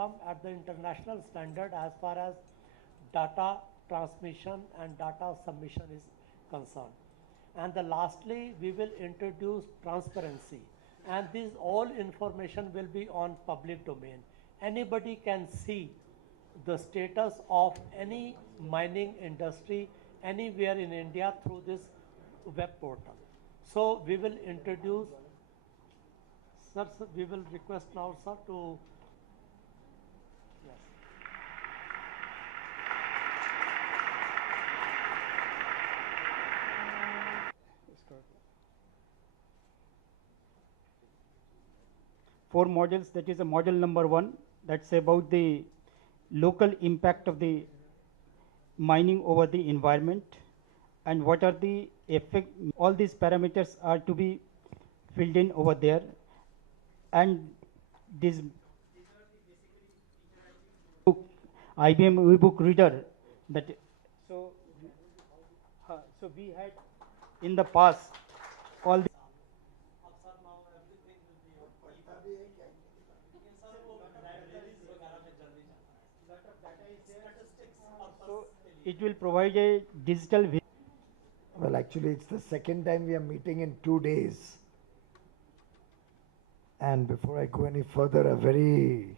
come at the international standard as far as data transmission and data submission is concerned. And the lastly, we will introduce transparency. And this all information will be on public domain. Anybody can see the status of any mining industry anywhere in India through this web portal. So we will introduce, sir, we will request now, sir, to, yes. Four modules, that is a module number 1, that's about the local impact of the mining over the environment and what are the effect. All these parameters are to be filled in over there, and this book, IBM ebook reader, that so we had in the past all the so it will provide a digital. Well, actually, it's the second time we are meeting in 2 days. And before I go any further, a very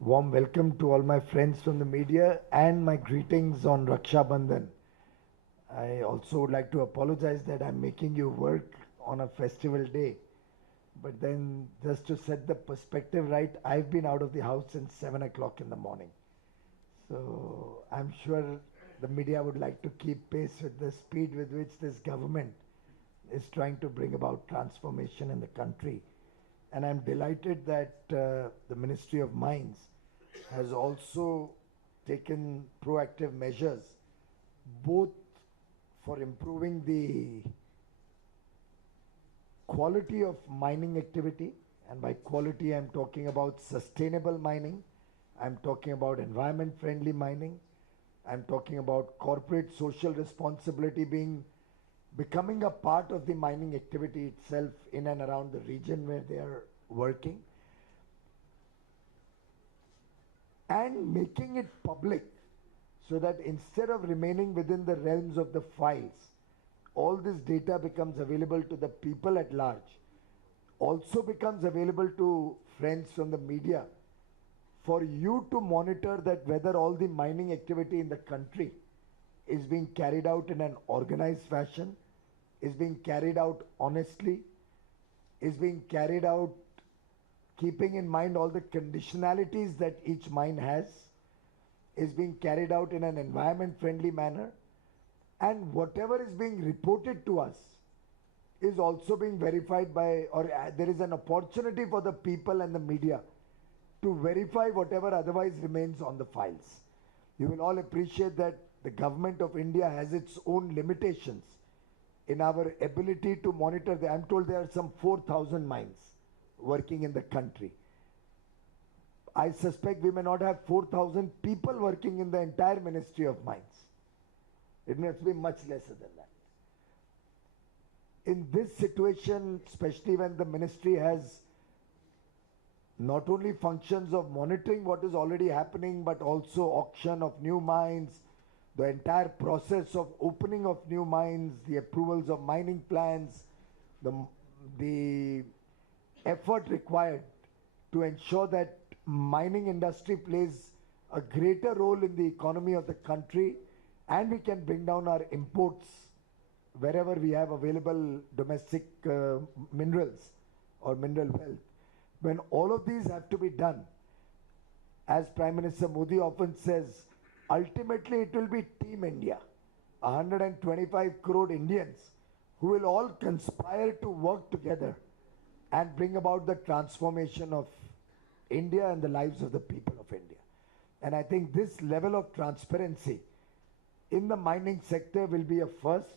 warm welcome to all my friends from the media and my greetings on Raksha Bandhan. I also would like to apologize that I'm making you work on a festival day. But then, just to set the perspective right, I've been out of the house since 7 o'clock in the morning. So I'm sure the media would like to keep pace with the speed with which this government is trying to bring about transformation in the country. And I'm delighted that the Ministry of Mines has also taken proactive measures, both for improving the quality of mining activity, and by quality I'm talking about sustainable mining, I'm talking about environment-friendly mining, I'm talking about corporate social responsibility becoming a part of the mining activity itself in and around the region where they are working, and making it public so that instead of remaining within the realms of the files, all this data becomes available to the people at large, also becomes available to friends from the media, for you to monitor that whether all the mining activity in the country is being carried out in an organized fashion, is being carried out honestly, is being carried out keeping in mind all the conditionalities that each mine has, is being carried out in an environment-friendly manner, and whatever is being reported to us is also being verified by, or there is an opportunity for the people and the media to verify whatever otherwise remains on the files. You will all appreciate that the government of India has its own limitations in our ability to monitor. I'm told there are some 4,000 mines working in the country. I suspect we may not have 4,000 people working in the entire Ministry of Mines. It must be much lesser than that. In this situation, especially when the ministry has not only functions of monitoring what is already happening, but also auction of new mines, the entire process of opening of new mines, the approvals of mining plans, the effort required to ensure that mining industry plays a greater role in the economy of the country, and we can bring down our imports wherever we have available domestic minerals or mineral wealth. When all of these have to be done, as Prime Minister Modi often says, ultimately it will be Team India, 125 crore Indians who will all conspire to work together and bring about the transformation of India and the lives of the people of India. And I think this level of transparency in the mining sector will be a first.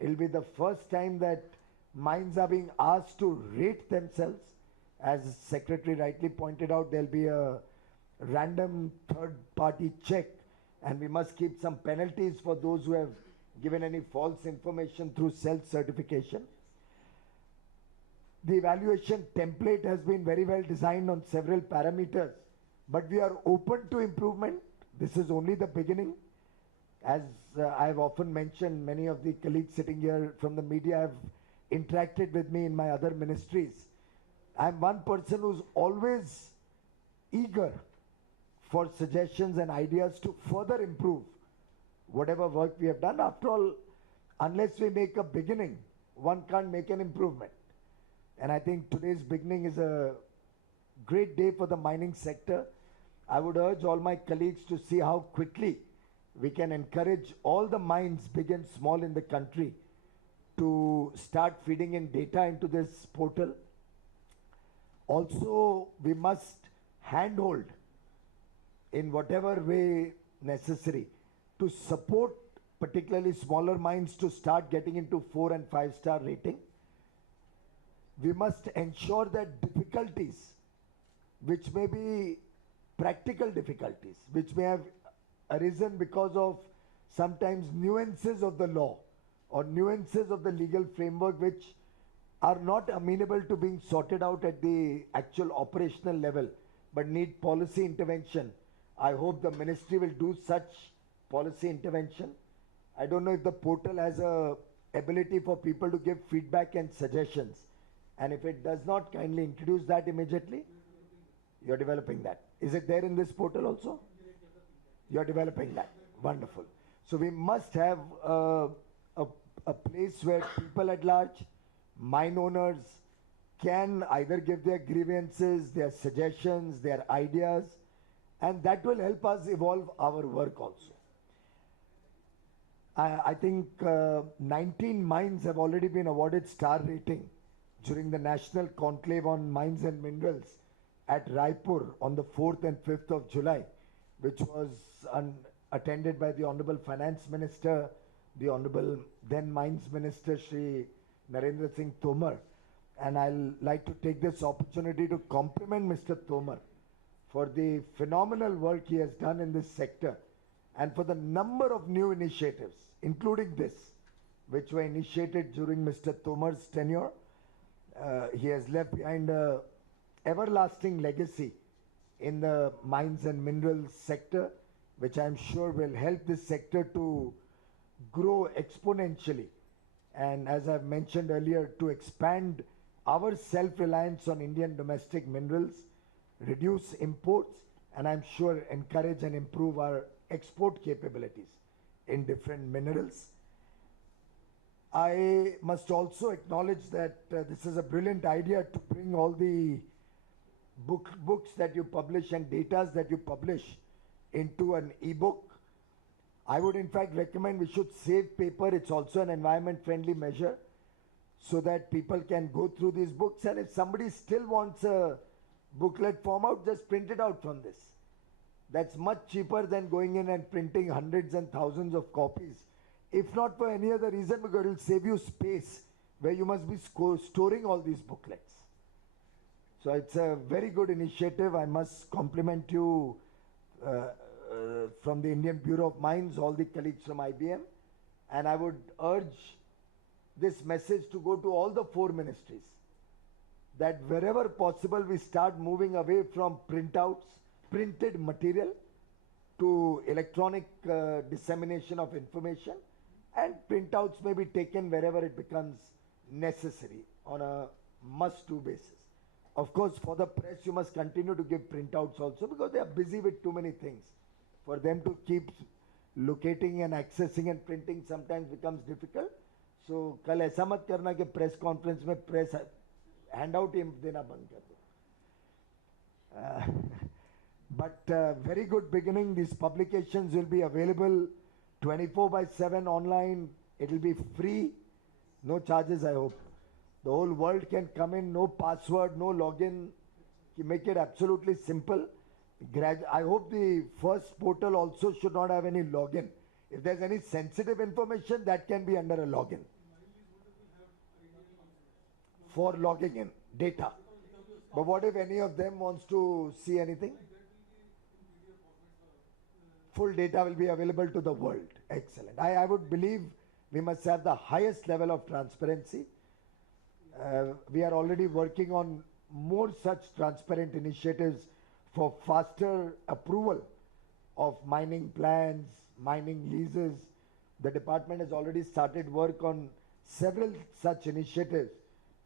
It will be the first time that mines are being asked to rate themselves. As Secretary rightly pointed out, there will be a random third-party check, and we must keep some penalties for those who have given any false information through self-certification. The evaluation template has been very well designed on several parameters But we are open to improvement. This is only the beginning. As I've often mentioned, many of the colleagues sitting here from the media have interacted with me in my other ministries. I'm one person who's always eager for suggestions and ideas to further improve whatever work we have done. After all, unless we make a beginning, one can't make an improvement. And I think today's beginning is a great day for the mining sector. I would urge all my colleagues to see how quickly we can encourage all the mines, big and small, in the country to start feeding in data into this portal. Also, we must handhold in whatever way necessary to support particularly smaller mines to start getting into 4 and 5-star rating. We must ensure that difficulties, which may be practical difficulties, which may have arisen because of sometimes nuances of the law or nuances of the legal framework, which are not amenable to being sorted out at the actual operational level, but need policy intervention. I hope the ministry will do such policy intervention. I don't know if the portal has a ability for people to give feedback and suggestions. And if it does not, kindly introduce that immediately. You're developing that. Is it there in this portal also? You're developing that. Wonderful. So we must have a place where people at large, mine owners, can either give their grievances, their suggestions, their ideas, and that will help us evolve our work also. I think 19 mines have already been awarded star rating during the National Conclave on Mines and Minerals at Raipur on the 4th and 5th of July, which was attended by the Honorable Finance Minister, the Honorable then Mines Minister, Shri Narendra Singh Tomar. And I'll like to take this opportunity to compliment Mr. Tomar for the phenomenal work he has done in this sector and for the number of new initiatives, including this, which were initiated during Mr. Tomar's tenure. He has left behind a everlasting legacy in the mines and minerals sector, which I'm sure will help this sector to grow exponentially. And as I've mentioned earlier, to expand our self-reliance on Indian domestic minerals, reduce imports, and I'm sure encourage and improve our export capabilities in different minerals. I must also acknowledge that this is a brilliant idea to bring all the books that you publish and data that you publish into an e-book. I would in fact recommend we should save paper. It's also an environment friendly measure so that people can go through these books, and if somebody still wants a booklet form out, just print it out from this. That's much cheaper than going in and printing hundreds and thousands of copies, if not for any other reason, because it will save you space where you must be storing all these booklets. So it's a very good initiative. I must compliment you from the Indian Bureau of Mines, all the colleagues from IBM, and I would urge this message to go to all the 4 ministries, that wherever possible we start moving away from printouts, printed material, to electronic dissemination of information, and printouts may be taken wherever it becomes necessary on a must-do basis. Of course, for the press, you must continue to give printouts also, because they are busy with too many things. For them to keep locating and accessing and printing sometimes becomes difficult. So, कल ऐसा मत करना कि press conference में press handout ही देना बंद कर दो. But very good beginning. These publications will be available 24/7 online. It will be free, no charges, I hope. The whole world can come in, no password, no login. You make it absolutely simple. I hope the first portal also should not have any login. If there's any sensitive information, that can be under a login. For logging in data. But what if any of them wants to see anything? Full data will be available to the world. Excellent. I would believe we must have the highest level of transparency. We are already working on more such transparent initiatives for faster approval of mining plans, mining leases. The department has already started work on several such initiatives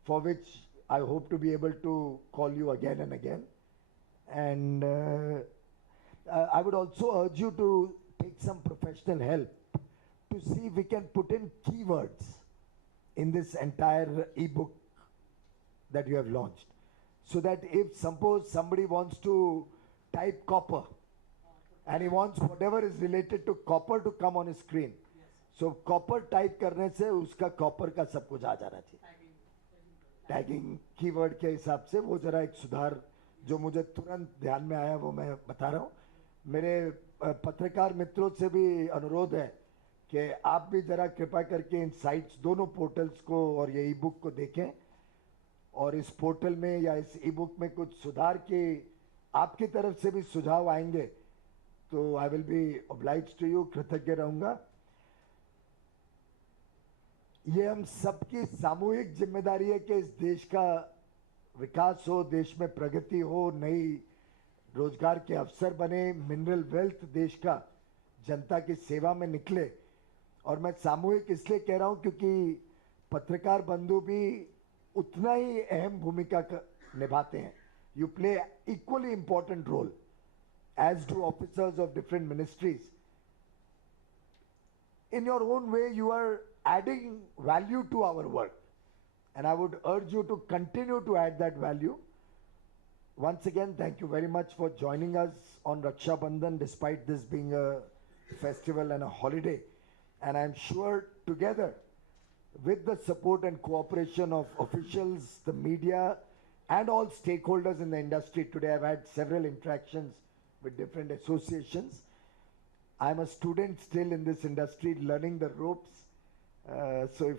for which I hope to be able to call you again and again. And I would also urge you to take some professional help to see if we can put in keywords in this entire ebook that you have launched. So that if suppose somebody wants to type copper and he wants whatever is related to copper to come on his screen. So copper type करने से उसका copper का सब कुछ आ जाना चाहिए. Tagging keyword के हिसाब से वो जरा एक सुधार जो मुझे तुरंत ध्यान में आया वो मैं बता रहा हूँ. मेरे पत्रकार मित्रों से भी अनुरोध है कि आप भी जरा कृपा करके इन साइट्स दोनों पोर्टल्स को और ये ई बुक को देखें और इस पोर्टल में या इस ई बुक में कुछ सुधार के आपकी तरफ से भी सुझाव आएंगे तो I will be obliged to you, कृतज्ञ रहूंगा. ये हम सबकी सामूहिक जिम्मेदारी है कि इस देश का विकास हो, देश में प्रगति हो, नई रोजगार के अवसर बने, मिनरल वेल्थ देश का जनता की सेवा में निकले. और मैं सामूहिक इसलिए कह रहा हूं क्योंकि पत्रकार बंधु भी उतना ही अहम भूमिका निभाते हैं. You play equally important role as do officers of different ministries. In your own way, you are adding value to our work. And I would urge you to continue to add that value. Once again, thank you very much for joining us on Raksha Bandhan, despite this being a festival and a holiday. And I'm sure together, with the support and cooperation of officials, the media, and all stakeholders in the industry, today I've had several interactions with different associations. I'm a student still in this industry, learning the ropes. So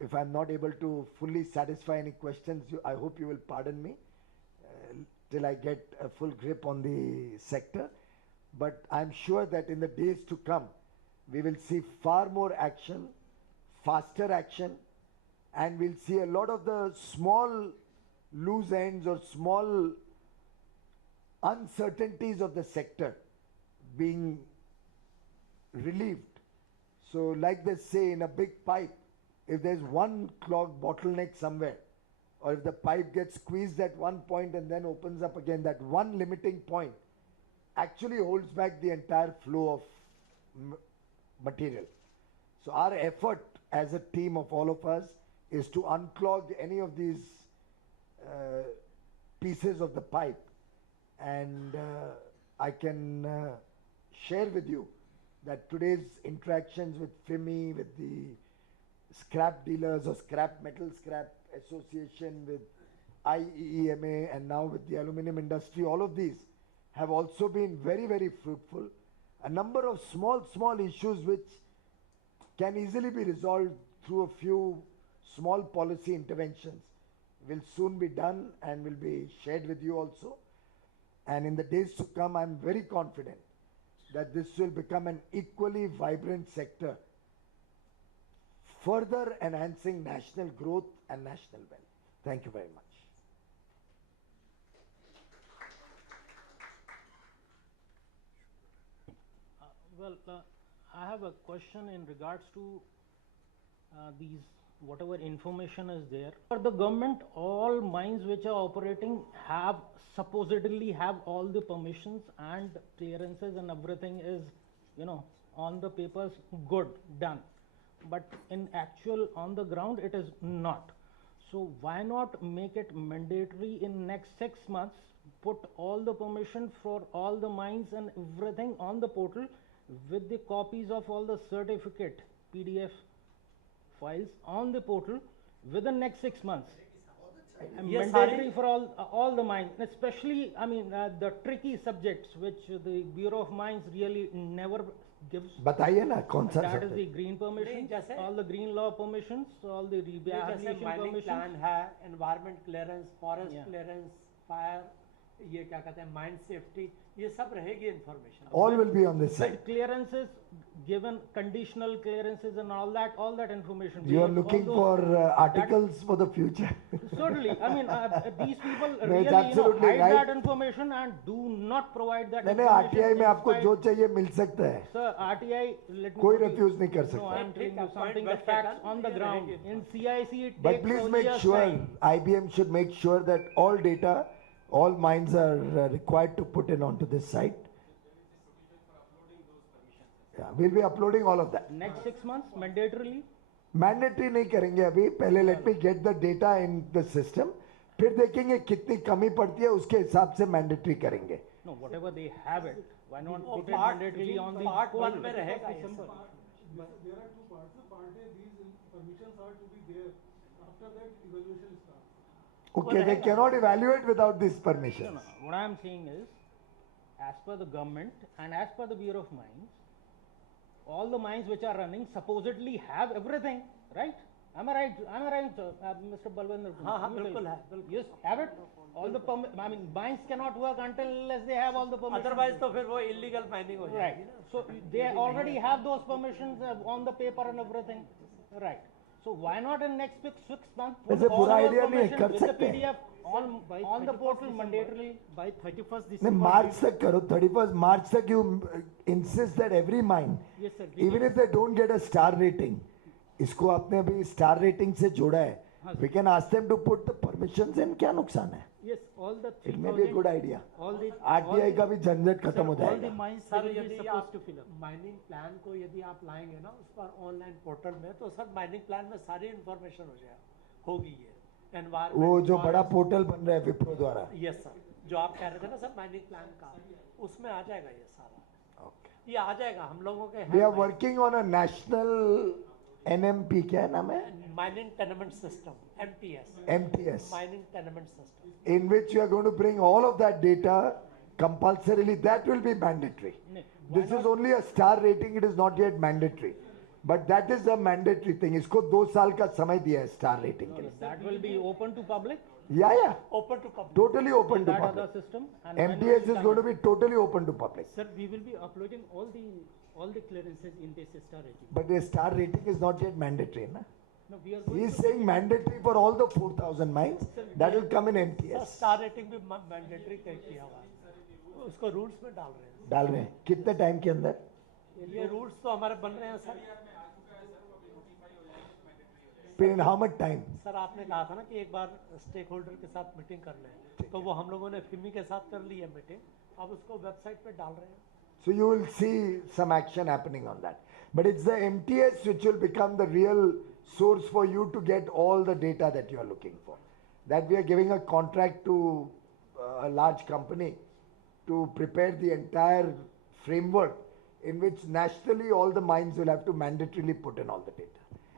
if I'm not able to fully satisfy any questions, I hope you will pardon me till I get a full grip on the sector. But I'm sure that in the days to come, we will see far more action, faster action, and we'll see a lot of the small loose ends or small uncertainties of the sector being relieved. So like they say in a big pipe, if there's one clogged bottleneck somewhere, or if the pipe gets squeezed at one point and then opens up again, that one limiting point actually holds back the entire flow of material. So our effort as a team of all of us is to unclog any of these pieces of the pipe. And I can share with you that today's interactions with FIMI, with the scrap dealers or metal scrap association, with IEEMA, and now with the aluminum industry, all of these have also been very, very fruitful. A number of small issues which can easily be resolved through a few small policy interventions will soon be done and will be shared with you also. And in the days to come, I'm very confident that this will become an equally vibrant sector, further enhancing national growth and national wealth. Thank you very much. I have a question in regards to these whatever information is there. For the government, all mines which are operating have supposedly have all the permissions and clearances and everything is, on the papers good, done. But in actual on the ground it is not. So why not make it mandatory in next 6 months, put all the permission for all the mines and everything on the portal with the copies of all the certificate PDF files on the portal within next 6 months. Yes, Mandatory for all the mines, especially the tricky subjects which the Bureau of Mines really never gives. बताइए ना कौन सा That is subject? the green permissions, जैसे- all the green law permissions, all the जैसे rehabilitation mining permissions. Plan है, environment clearance, forest Yeah. Clearance, fire, ये क्या कहते हैं, माइन सेफ्टी, ये सब रहेगी information. All will be on this But side. clearances given conditional clearances and all that information. You are Because all looking those- for that- articles for the future. Certainly, I mean, these people No, really, it's absolutely hide right. that information and do not provide that नहीं नहीं information. RTI में आपको in जो spite- चाहिए मिल सकता है. Sir, RTI, let me कोई tell you- refuse नहीं कर No, सकता. I am telling you ठीक है, something, point the well facts taken, on the ये ground. रहेंगे. In CIC, it But takes please a make year's sure, time. IBM should make sure that all data, all mines are required to put in onto this site. Yeah, we'll be uploading all of that. Next 6 months, mandatorily. Mandatory नहीं करेंगे अभी, पहले let me get the data in the system, फिर देखेंगे कितनी कमी पड़ती है, उसके हिसाब से मैंडेटरी करेंगे. No, whatever they have it, why not वो put it part mandatorily on the part one portal? में रहेगा ये sir. But there are two parts. The part A, these permissions are to be there. After that, evaluation starts. Okay, they cannot evaluate without these No, permissions. no, what I am saying is, as per the government and as per the Bureau of Mines, all the mines which are running supposedly have everything, right? Am I right? Am I right, Mr. Balwender? हाँ, हाँ, You tell बिल्कुल me. है, बिल्कुल. Yes, have it. All the I mean, mines cannot work unless they have all the permissions. Otherwise तो फिर वो illegal mining हो Right. जाएगी ना. So they already have those permissions on the paper and everything. Right. So why not in next 6 months put वैसे all बुरा our idea नहीं है, permissions कर with the सकते हैं. PDF on the portal mandatorily? By 31st नहीं, December. मार्च तक करो, 31st March तक you insist that every mine, Yes, sir. even if they don't get a star rating, इसको आपने अभी star rating से जोड़ा है, we can ask them to put the permissions in, क्या नुकसान है? Yes, all the It may be a 3000 good idea. all the RTI का भी झंझट sir, खत्म हो all the जाएगा. mines सर will be यदि supposed आप to fill up. Mining plan को यदि आप लाएंगे ना उस पर ऑनलाइन पोर्टल में, तो सर माइनिंग प्लान में सारी इंफॉर्मेशन हो जाए होगी ये एनवायरमेंट. वो जो बड़ा पोर्टल बन रहा है विप्रो द्वारा. यस सर, जो आप कह रहे थे ना सर माइनिंग प्लान का, उसमें आ जाएगा ये सारा. Okay. ये आ जाएगा हम लोगों के. We are working on a national NMP, क्या नाम है? Mining टेनमेंट system, MTS, MTS, mining टेनमेंट system. in which you are going to bring all of that data compulsorily. That will be mandatory. No, This is only a star rating, it is not yet mandatory. But that is the mandatory thing. इसको 2 साल का समय दिया है star rating के लिए. That will be open to public, Yeah, open to public. totally open to that other public. system. And when will MTS it is come going to in? be totally open to public. Sir, we will be uploading all the clearances in this star rating. But the star rating is not yet mandatory. Na? No, we are He going is to saying mandatory for all the 4,000 mines. That will come in sir MTS. Star rating भी mandatory किया हुआ है, उसको rules में डाल रहे हैं. डाल रहे हैं. कितने टाइम के अंदर? ये रूल्स तो हमारे बन रहे हैं सर. फिर in how much time? Sir आपने कहा था ना कि एक बार स्टेक होल्डर के साथ मीटिंग कर लें, तो वो हम लोगों ने फिमी के साथ कर ली है मीटिंग, अब उसको वेबसाइट पे डाल रहे हैं. So you will see some action happening on that. But it's the MTS which will become the real source for you to get all the data that you are looking for. That we are giving a contract to a large company to prepare the entire framework in which nationally all the mines will have to mandatorily put in all the data.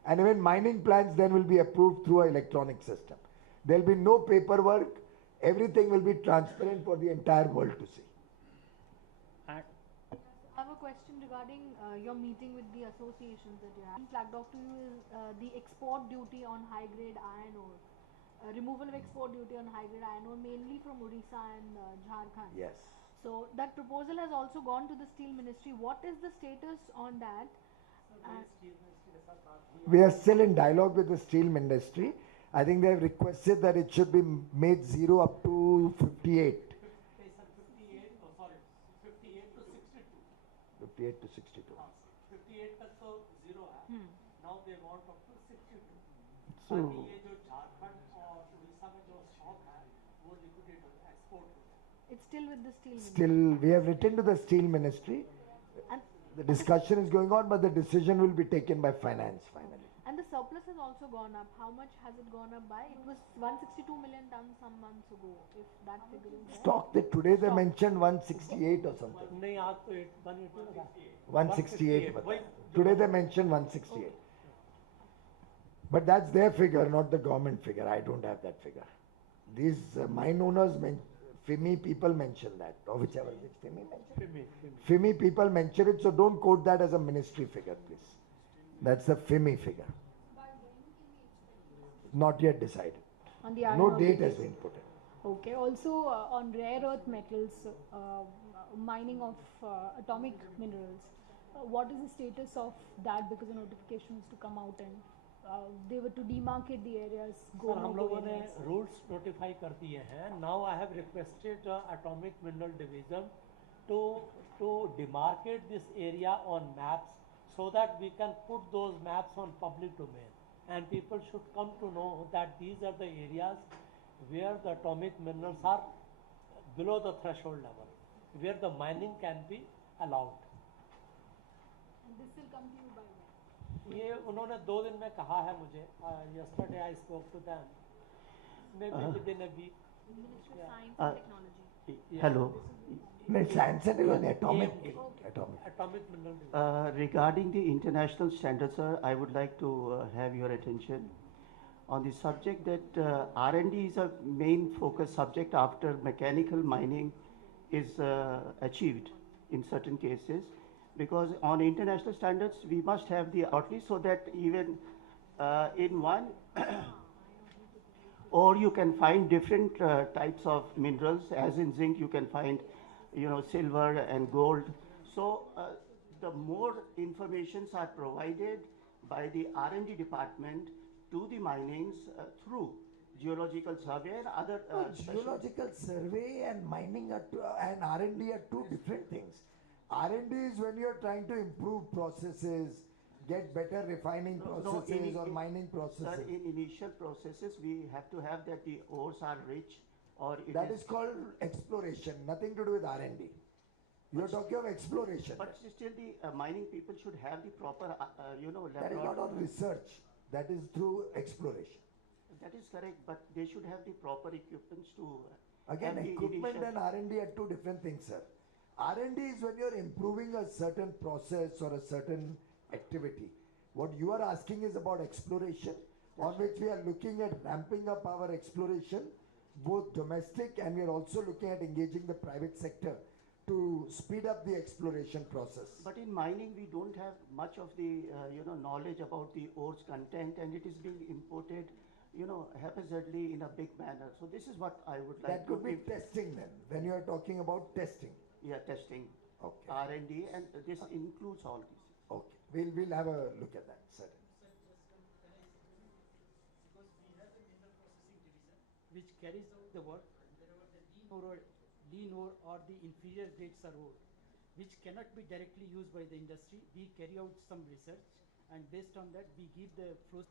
And even mining plans then will be approved through an electronic system. There will be no paperwork. Everything will be transparent for the entire world to see. And I have a question regarding your meeting with the associations that you have. Flagged off to you is the export duty on high grade iron ore. Removal of export duty on high grade iron ore mainly from Odisha and Jharkhand. Yes. So that proposal has also gone to the steel ministry. What is the status on that? We are still in dialogue with the steel ministry. I think they have requested that it should be made zero up to 58. 58 to 62. 58 तक तो zero है. Now they want up to 62. So, ताकि ये जो झारखंड और उड़ीसा में जो stock है वो लिक्विडेट हो जाए, एक्सपोर्ट हो जाए. It's still with the steel ministry. still, we have written to the steel ministry. And, The discussion is going on, but the decision will be taken by finance finally. and the surplus has also gone up. How much has it gone up by? It was 162 million tons some months ago. If that figure is there. Stock that today they mentioned 168 or something. नहीं आज तो 180 लगा. 168. वही बताया. Today they mentioned 168. But that's their figure, not the government figure. I don't have that figure. These mine owners, FIMI people mention that, or whichever is it, FIMI mentioned. FIMI. FIMI people mention it, so don't quote that as a ministry figure, please. That's the FIMI figure. Not yet decided. On the iron No ore date business. has been put in. Okay. Also on rare earth metals, mining of atomic minerals. What is the status of that? Because the notification was to come out and they were to demarcate the areas. Sir हम लोगों ने rules notify कर दिए हैं. Now I have requested atomic mineral division to demarcate this area on maps so that we can put those maps on public domain, and people should come to know that these are the areas where the atomic minerals are below the threshold level, where the mining can be allowed. And this will come to you by when? ये उन्होंने 2 दिन में कहा है मुझे. Yesterday I spoke to them, maybe within a week. Ministry of Yeah. Science and Technology. Hello. No, science and atomic. AMT. Atomic. Atomic mineral division. Regarding the international standards, sir, I would like to have your attention on the subject that R&D is a main focus subject after mechanical mining is achieved in certain cases, because on international standards we must have the outlet so that even in one or you can find different types of minerals, as in zinc you can find silver and gold. So the more informations are provided by the R&D department to the minings through geological survey and other Geological survey and mining and R&D are two different things. R&D is when you're trying to improve processes, get better refining processes or mining processes. Sir, in initial processes we have to have that the ores are rich, or That is called exploration, nothing to do with R&D. You're talking of exploration. But still the mining people should have the proper That is not on research, that is through exploration. That is correct, but they should have the proper equipments to Again, have the equipment initial- and R&D are two different things, sir. R&D is when you're improving a certain process or a certain activity. What you are asking is about exploration, on which we are looking at ramping up our exploration, both domestic, and we are also looking at engaging the private sector to speed up the exploration process. But in mining, we don't have much of the knowledge about the ore's content, and it is being imported, haphazardly in a big manner. So this is what I would like That to could be give. testing then, when you are talking about testing. Yeah, testing, Okay. R&D, and this includes all these. Okay, we'll have a look at that, sir. Because we have the mineral processing division which carries out the work wherever the lean ore or the inferior grades are ore, which cannot be directly used by the industry. We carry out some research, and based on that we give the flow.